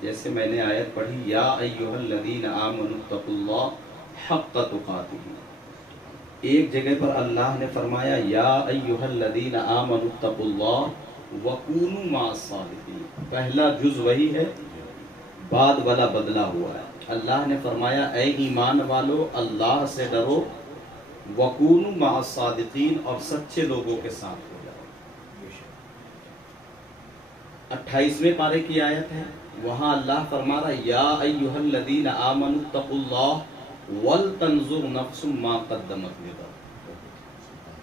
جیسے میں نے آیت پڑھی یا ایھا الذین آمنوا اتقوا اللہ حق تقاتہ، ایک جگہ پر اللہ نے فرمایا یا ایھا الذین آمنوا اتقوا اللہ وکونوا مع الصادقین، پہلا جز وہی ہے، بعد والا بدلا ہوا ہے۔ اللہ نے فرمایا اے ایمان والو اللہ سے ڈرو، وکونوا مع الصادقین، اور سچے لوگوں کے ساتھ ہو جاؤ۔ 28ویں پارے کی آیت ہے، وہاں اللہ فرما رہا یا ایھا الذین آمنوا اتقوا اللہ ولتنظر نفس ما قدمت لغد،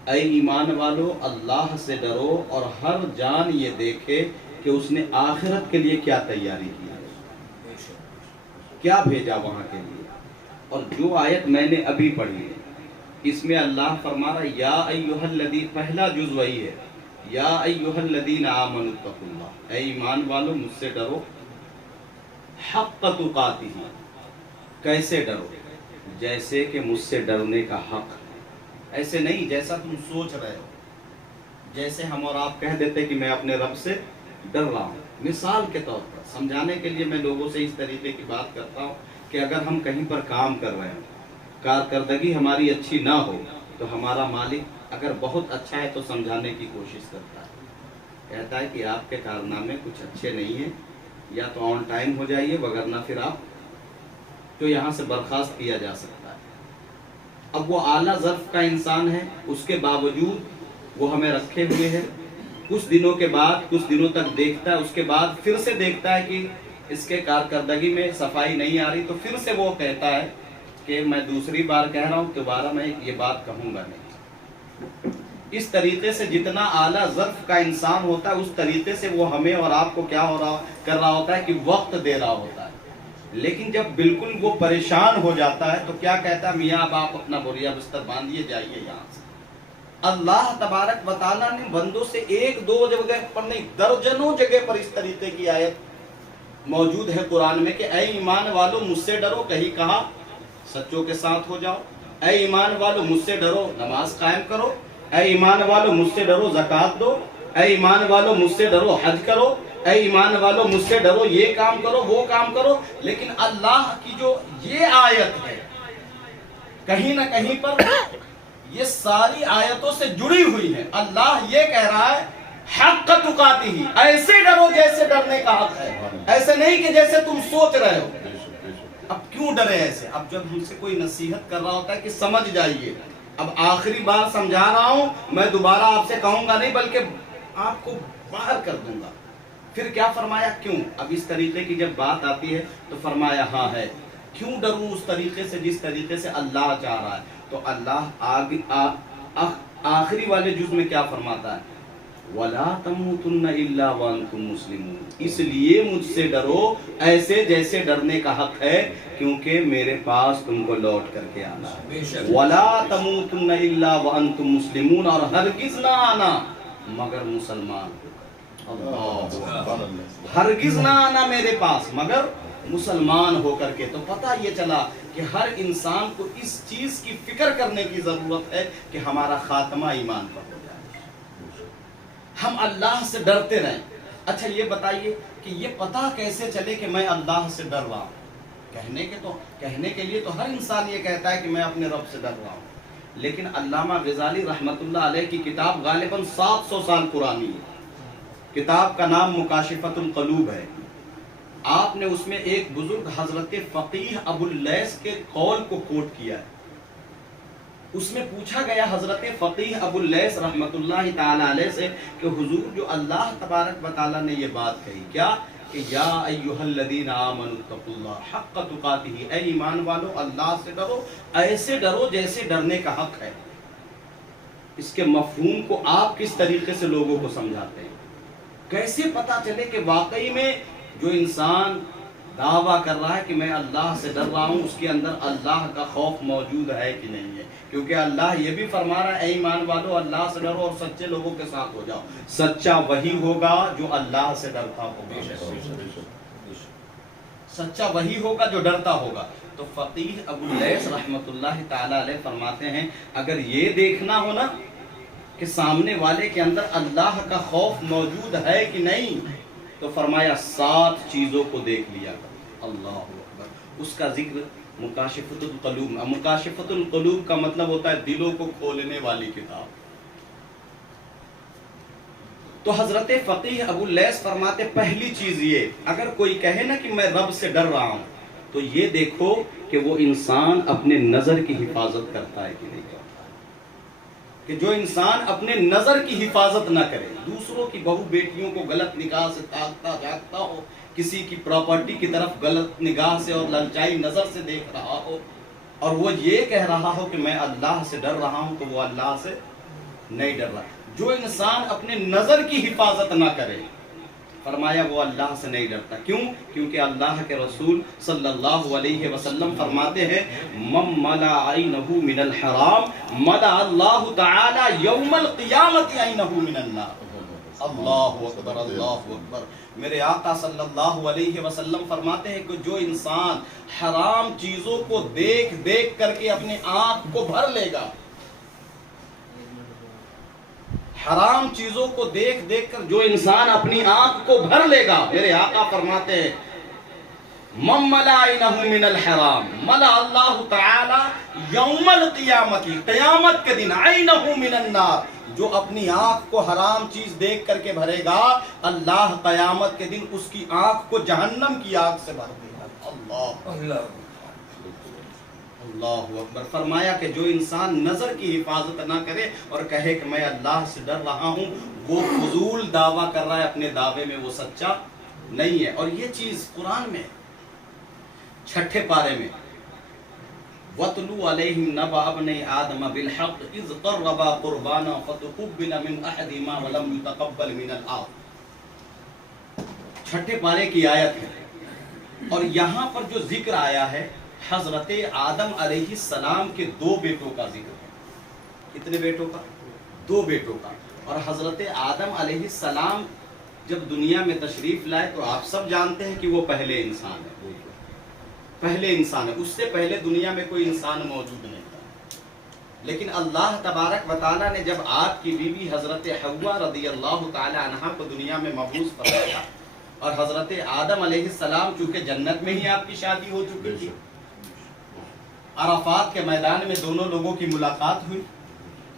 اے ایمان والو اللہ سے ڈرو اور ہر جان یہ دیکھے کہ اس نے آخرت کے لیے کیا تیاری کی ہے، کیا بھیجا وہاں کے لیے۔ اور جو آیت میں نے ابھی پڑھی ہے اس میں اللہ فرما رہا یا ایھا الذین، پہلا جز وہی ہے، یا ایھا الذین آمنوا اتقوا اللہ، اے ایمان والو مجھ سے ڈرو، حق تقاتہ، کیسے ڈرو؟ جیسے کہ مجھ سے ڈرنے کا حق، ایسے نہیں جیسا تم سوچ رہے ہو، جیسے ہم اور آپ کہہ دیتے کہ میں اپنے رب سے ڈر رہا ہوں۔ مثال کے طور پر سمجھانے کے لیے میں لوگوں سے اس طریقے کی بات کرتا ہوں کہ اگر ہم کہیں پر کام کر رہے ہیں، کارکردگی ہماری اچھی نہ ہو تو ہمارا مالک اگر بہت اچھا ہے تو سمجھانے کی کوشش کرتا ہے، کہتا ہے کہ آپ کے کارنامے کچھ اچھے نہیں ہیں، یا تو آن ٹائم ہو جائیے وگرنہ پھر آپ تو یہاں سے برخاست کیا جا سکتا ہے۔ اب وہ اعلیٰ ظرف کا انسان ہے، اس کے باوجود وہ ہمیں رکھے ہوئے ہے، کچھ دنوں کے بعد کچھ دنوں تک دیکھتا ہے، اس کے بعد پھر سے دیکھتا ہے کہ اس کے کارکردگی میں صفائی نہیں آ رہی، تو پھر سے وہ کہتا ہے کہ میں دوسری بار کہہ رہا ہوں، دوبارہ میں یہ بات کہوں گا نہیں۔ اس طریقے سے جتنا اعلیٰ ظرف کا انسان ہوتا ہے اس طریقے سے وہ ہمیں اور آپ کو کیا کر رہا ہوتا ہے کہ وقت دے رہا ہوتا ہے۔ لیکن جب بالکل وہ پریشان ہو جاتا ہے تو کیا کہتا ہے، میاں اب آپ اپنا بوریا بستر باندھیے جائیے یہاں سے۔ اللہ تبارک و تعالیٰ نے بندوں سے ایک دو جگہ پر نہیں درجنوں جگہ پر اس طریقے کی آیت موجود ہے قرآن میں کہ اے ایمان والو مجھ سے ڈرو، کہیں کہا سچوں کے ساتھ ہو جاؤ، اے ایمان والو مجھ سے ڈرو نماز قائم کرو، اے ایمان والو مجھ سے ڈرو زکوٰۃ دو، اے ایمان والو مجھ سے ڈرو حج کرو، اے ایمان والو مجھ سے ڈرو یہ کام کرو وہ کام کرو۔ لیکن اللہ کی جو یہ آیت ہے کہیں نہ کہیں پر یہ ساری آیتوں سے جڑی ہوئی ہے، اللہ یہ کہہ رہا ہے حق تقاتہ، ایسے ڈرو جیسے ڈرنے کا حق ہے، ایسے نہیں کہ جیسے تم سوچ رہے ہو۔ اب کیوں ڈرے ایسے؟ اب جب ہم سے کوئی نصیحت کر رہا ہوتا ہے کہ سمجھ جائیے، اب آخری بار سمجھا رہا ہوں، میں دوبارہ آپ سے کہوں گا نہیں بلکہ آپ کو باہر کر دوں گا۔ پھر کیا فرمایا کیوں؟ اب اس طریقے کی جب بات آتی ہے تو فرمایا ہاں ہے، کیوں ڈروں اس طریقے سے جس طریقے سے اللہ چاہ رہا ہے۔ تو اللہ آخری والے جز میں کیا فرماتا ہے، وَلَا تَمُوتُنَّ إِلَّا وَأَنْتُمْ مُسْلِمُونَ، اس لیے مجھ سے ڈرو ایسے جیسے ڈرنے کا حق ہے، کیونکہ میرے پاس تم کو لوٹ کر کے آنا ہے۔ وَلَا تَمُوتُنَّ إِلَّا وَأَنْتُمْ مُسْلِمُونَ، اور ہرگز نہ آنا مگر مسلمان، ہرگز نہ آنا میرے پاس مگر مسلمان ہو کر کے۔ تو پتہ یہ چلا کہ ہر انسان کو اس چیز کی فکر کرنے کی ضرورت ہے کہ ہمارا خاتمہ ایمان پر ہو جائے، ہم اللہ سے ڈرتے رہیں۔ اچھا یہ بتائیے کہ یہ پتہ کیسے چلے کہ میں اللہ سے ڈر رہا ہوں؟ کہنے کے لیے تو ہر انسان یہ کہتا ہے کہ میں اپنے رب سے ڈر رہا ہوں، لیکن علامہ غزالی رحمت اللہ علیہ کی کتاب غالباً 700 سال پرانی ہے، کتاب کا نام مکاشفۃ القلوب ہے۔ آپ نے اس میں ایک بزرگ حضرت فقیہ ابو اللیث کے قول کو کوٹ کیا ہے۔ اس میں پوچھا گیا حضرت فقیہ ابو اللیث رحمت اللہ تعالی علیہ سے کہ حضور جو اللہ تبارک و تعالی نے یہ بات کہی کیا کہ یا ایھا الذین آمنوا اتقوا اللہ حق تقاتہ، اے ایمان والو اللہ سے ڈرو ایسے ڈرو جیسے ڈرنے کا حق ہے، اس کے مفہوم کو آپ کس طریقے سے لوگوں کو سمجھاتے ہیں؟ کیسے پتا چلے کہ واقعی میں جو انسان دعویٰ کر رہا ہے کہ میں اللہ سے ڈر رہا ہوں اس کے اندر اللہ کا خوف موجود ہے کہ نہیں ہے؟ کیونکہ اللہ یہ بھی فرما رہا ہے اے ایمان والو اللہ سے ڈرو اور سچے لوگوں کے ساتھ ہو جاؤ۔ سچا وہی ہوگا جو اللہ سے ڈرتا ہوگا، سچا وہی ہوگا جو ڈرتا ہوگا۔ تو فقیہ ابو اللیث رحمت اللہ تعالی علیہ فرماتے ہیں اگر یہ دیکھنا ہو نا کہ سامنے والے کے اندر اللہ کا خوف موجود ہے کہ نہیں، تو فرمایا 7 چیزوں کو دیکھ لیا کرو. اللہ اکبر. اس کا ذکر مکاشفۃ القلوب. مکاشفۃ القلوب کا مطلب ہوتا ہے دلوں کو کھولنے والی کتاب. تو حضرت فقیہ ابو اللیث فرماتے پہلی چیز یہ، اگر کوئی کہے نا کہ میں رب سے ڈر رہا ہوں، تو یہ دیکھو کہ وہ انسان اپنے نظر کی حفاظت کرتا ہے کہ نہیں کرتا. کہ جو انسان اپنے نظر کی حفاظت نہ کرے، دوسروں کی بہو بیٹیوں کو غلط نگاہ سے تاکتا جاگتا ہو، کسی کی پراپرٹی کی طرف غلط نگاہ سے اور للچائی نظر سے دیکھ رہا ہو، اور وہ یہ کہہ رہا ہو کہ میں اللہ سے ڈر رہا ہوں، تو وہ اللہ سے نہیں ڈر رہا. جو انسان اپنے نظر کی حفاظت نہ کرے، فرمایا وہ اللہ سے نہیں ڈرتا. کیوں؟ کیونکہ اللہ کے رسول صلی اللہ علیہ وسلم فرماتے ہیں من ملا عینہ من الحرام ملا اللہ تعالی یوم القیامت عینہ من النار. اللہ اکبر اللہ اکبر. میرے آقا صلی اللہ علیہ وسلم فرماتے ہیں کہ جو انسان حرام چیزوں کو دیکھ دیکھ کر کے اپنے آنکھ کو بھر لے گا، حرام چیزوں کو دیکھ دیکھ کر جو انسان اپنی آنکھ کو بھر لے گا، میرے آقا فرماتے ہیں من ملا عینہ من الحرام ملا اللہ تعالی یوم القیامت، قیامت کے دن عینہ من النار، جو اپنی آنکھ کو حرام چیز دیکھ کر کے بھرے گا، اللہ قیامت کے دن اس کی آنکھ کو جہنم کی آگ سے بھر دے گا. اللہ اللہ اکبر. فرمایا کہ جو انسان نظر کی حفاظت نہ کرے اور کہے کہ میں اللہ سے ڈر رہا ہوں، وہ فضول دعویٰ کر رہا ہے، اپنے دعوے میں وہ سچا نہیں ہے. اور یہ چیز قرآن میں 6 پارے میں وَاتْلُ عَلَيْهِمْ نَبَأَ ابْنَيْ آدَمَ بِالْحَقِّ إِذْ قَرَّبَا قُرْبَانًا فَتُقُبِّلَ مِنْ أَحَدِهِمَا وَلَمْ يُتَقَبَّلْ مِنَ الْآخَرِ. 6 پارے کی آیت ہے، اور یہاں پر جو ذکر آیا ہے حضرت آدم علیہ السلام کے 2 بیٹوں کا ذکر ہے. کتنے بیٹوں کا؟ 2 بیٹوں کا. اور حضرت آدم علیہ السلام جب دنیا میں تشریف لائے تو آپ سب جانتے ہیں کہ وہ پہلے انسان ہے، پہلے انسان ہے. اس سے پہلے دنیا میں کوئی انسان موجود نہیں تھا. لیکن اللہ تبارک و تعالیٰ نے جب آپ کی بیوی حضرت حوا رضی اللہ تعالی عنہا کو دنیا میں مبعوث فرمایا، اور حضرت آدم علیہ السلام چونکہ جنت میں ہی آپ کی شادی ہو چکی تھی، عرفات کے میدان میں دونوں لوگوں کی ملاقات ہوئی.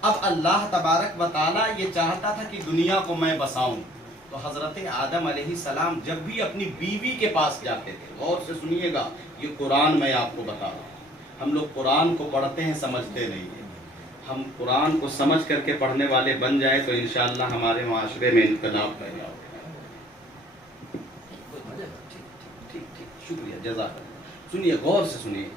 اب اللہ تبارک و تعالیٰ یہ چاہتا تھا کہ دنیا کو میں بساؤں، تو حضرت آدم علیہ السلام جب بھی اپنی بیوی کے پاس جاتے تھے، غور سے سنیے گا، یہ قرآن میں آپ کو بتا رہا ہوں. ہم لوگ قرآن کو پڑھتے ہیں، سمجھتے نہیں ہیں. ہم قرآن کو سمجھ کر کے پڑھنے والے بن جائے تو انشاءاللہ ہمارے معاشرے میں انقلاب پیدا ہوگا. ٹھیک شکریہ، جزاک اللہ. سنیے، غور سے سنیے.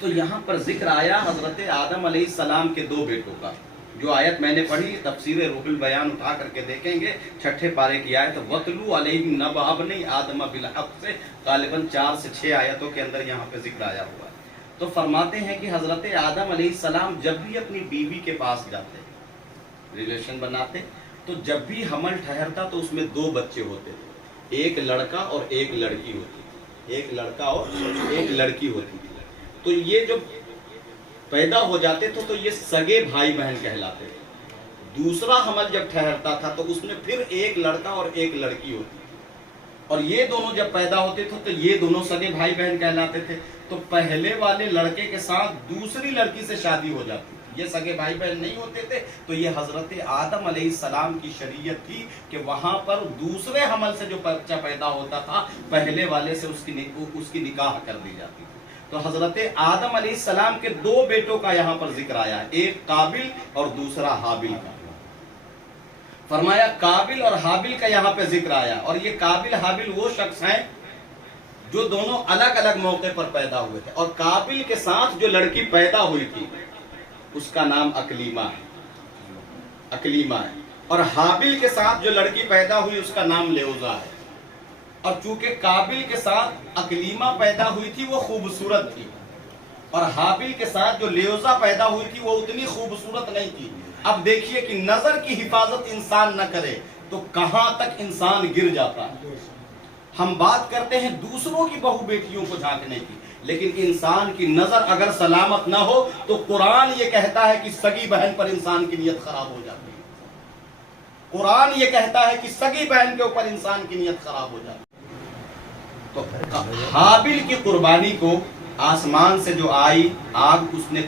تو یہاں پر ذکر آیا حضرت آدم علیہ السلام کے 2 بیٹوں کا. جو آیت میں نے پڑھی تفسیر روح البیان اٹھا کر کے دیکھیں گے، 6 پارے کی آیت وَاتْلُ عَلَيْهِمْ نَبَأَ ابْنَيْ آدَمَ بِالْحَقِّ سے غالباً 4 سے 6 آیتوں کے اندر یہاں پہ ذکر آیا ہوا ہے. تو فرماتے ہیں کہ حضرت آدم علیہ السلام جب بھی اپنی بیوی کے پاس جاتے، ریلیشن بناتے، تو جب بھی حمل ٹھہرتا تو اس میں 2 بچے ہوتے تھے، ایک لڑکا اور ایک لڑکی ہوتی تھی. ایک لڑکا اور ایک لڑکی ہوتی تھی. تو یہ جو پیدا ہو جاتے تھے تو یہ سگے بھائی بہن کہلاتے تھے. دوسرا حمل جب ٹھہرتا تھا تو اس میں پھر ایک لڑکا اور ایک لڑکی ہوتی تھی، اور یہ دونوں جب پیدا ہوتے تھے تو یہ دونوں سگے بھائی بہن کہلاتے تھے. تو پہلے والے لڑکے کے ساتھ دوسری لڑکی سے شادی ہو جاتی تھی. یہ سگے بھائی بہن نہیں ہوتے تھے. تو یہ حضرت آدم علیہ السلام کی شریعت تھی کہ وہاں پر دوسرے حمل سے جو بچہ پیدا ہوتا تھا، پہلے والے سے اس کی نکاح کر دی جاتی تھی. تو حضرت آدم علیہ السلام کے 2 بیٹوں کا یہاں پر ذکر آیا ہے، ایک قابل اور دوسرا حابل کا. فرمایا قابل اور حابل کا یہاں پہ ذکر آیا. اور یہ قابل حابل وہ شخص ہیں جو دونوں الگ الگ موقع پر پیدا ہوئے تھے. اور قابل کے ساتھ جو لڑکی پیدا ہوئی تھی اس کا نام اکلیمہ ہے. اور حابل کے ساتھ جو لڑکی پیدا ہوئی اس کا نام لیوزا ہے. اور چونکہ قابل کے ساتھ اکلیمہ پیدا ہوئی تھی وہ خوبصورت تھی، اور حابل کے ساتھ جو لیوزا پیدا ہوئی تھی وہ اتنی خوبصورت نہیں تھی. اب دیکھیے کہ نظر کی حفاظت انسان نہ کرے تو کہاں تک انسان گر جاتا ہے. ہم بات کرتے ہیں دوسروں کی بہو بیٹیوں کو جھانکنے کی، لیکن انسان کی نظر اگر سلامت نہ ہو تو قرآن یہ کہتا ہے کہ سگی بہن پر انسان کی نیت خراب ہو جاتی ہے. قرآن یہ کہتا ہے کہ سگی بہن کے اوپر انسان کی نیت خراب ہو جائے. تو حابل کی قربانی کو آسمان سے جو آئی آگ اس نے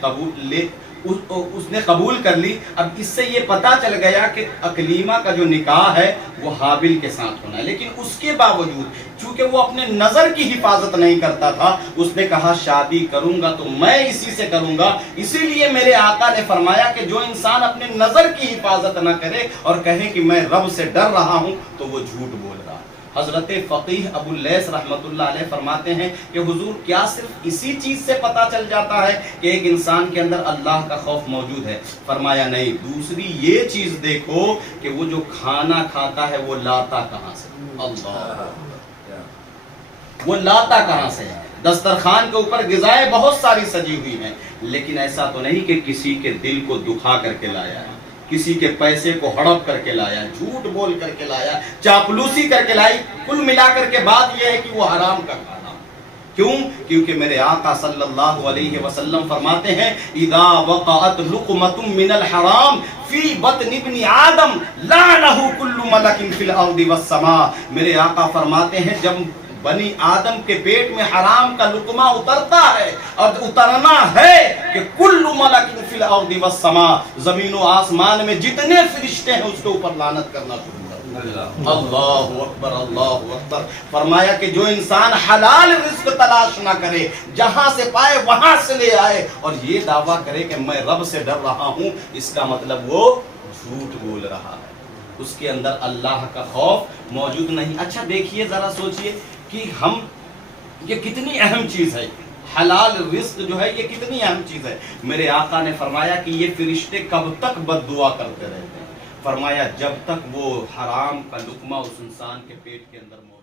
قبول کر لی. اب اس سے یہ پتا چل گیا کہ اکلیمہ کا جو نکاح ہے وہ حابل کے ساتھ ہونا ہے، لیکن اس کے باوجود چونکہ وہ اپنے نظر کی حفاظت نہیں کرتا تھا، اس نے کہا شادی کروں گا تو میں اسی سے کروں گا. اسی لیے میرے آقا نے فرمایا کہ جو انسان اپنے نظر کی حفاظت نہ کرے اور کہے کہ میں رب سے ڈر رہا ہوں تو وہ جھوٹ بول رہا. حضرت فقیہ ابو اللیث رحمۃ اللہ علیہ فرماتے ہیں کہ حضور کیا صرف اسی چیز سے پتا چل جاتا ہے کہ ایک انسان کے اندر اللہ کا خوف موجود ہے؟ فرمایا نہیں، دوسری یہ چیز دیکھو کہ وہ جو کھانا کھاتا ہے وہ لاتا کہاں سے. اللہ، وہ لاتا کہاں سے ہے؟ دسترخوان کے اوپر غذائیں بہت ساری سجی ہوئی ہیں، لیکن ایسا تو نہیں کہ کسی کے دل کو دکھا کر کے لایا ہے، کسی کے پیسے کو ہڑپ کر کے لایا، جھوٹ بول کر کے لایا، چاپلوسی کر کے لائی. کل ملا کر کے بات یہ ہے کہ وہ حرام کا کھانا. کیوں؟ کیونکہ میرے آقا صلی اللہ علیہ وسلم فرماتے ہیں اذا وقعت لقمۃ من الحرام فی بطن ابن آدم لعنہ کل ملک فی الارض والسماء. میرے آقا فرماتے ہیں جب بنی آدم کے پیٹ میں حرام کا لقمہ اترتا ہے اور اترنا ہے کہ کل ملک فی الارض والسماء، زمین و آسمان میں جتنے فرشتے ہیں اس کے اوپر لعنت کرنا شروع کر. اللہ اکبر، اللہ اکبر. فرمایا کہ جو انسان حلال رزق تلاش نہ کرے، جہاں سے پائے وہاں سے لے آئے اور یہ دعویٰ کرے کہ میں رب سے ڈر رہا ہوں، اس کا مطلب وہ جھوٹ بول رہا ہے، اس کے اندر اللہ کا خوف موجود نہیں. اچھا دیکھیے ذرا سوچئے کہ یہ کتنی اہم چیز ہے، حلال رزق جو ہے یہ کتنی اہم چیز ہے. میرے آقا نے فرمایا کہ یہ فرشتے کب تک بد دعا کرتے رہتے ہیں؟ فرمایا جب تک وہ حرام کا لقمہ اس انسان کے پیٹ کے اندر موجود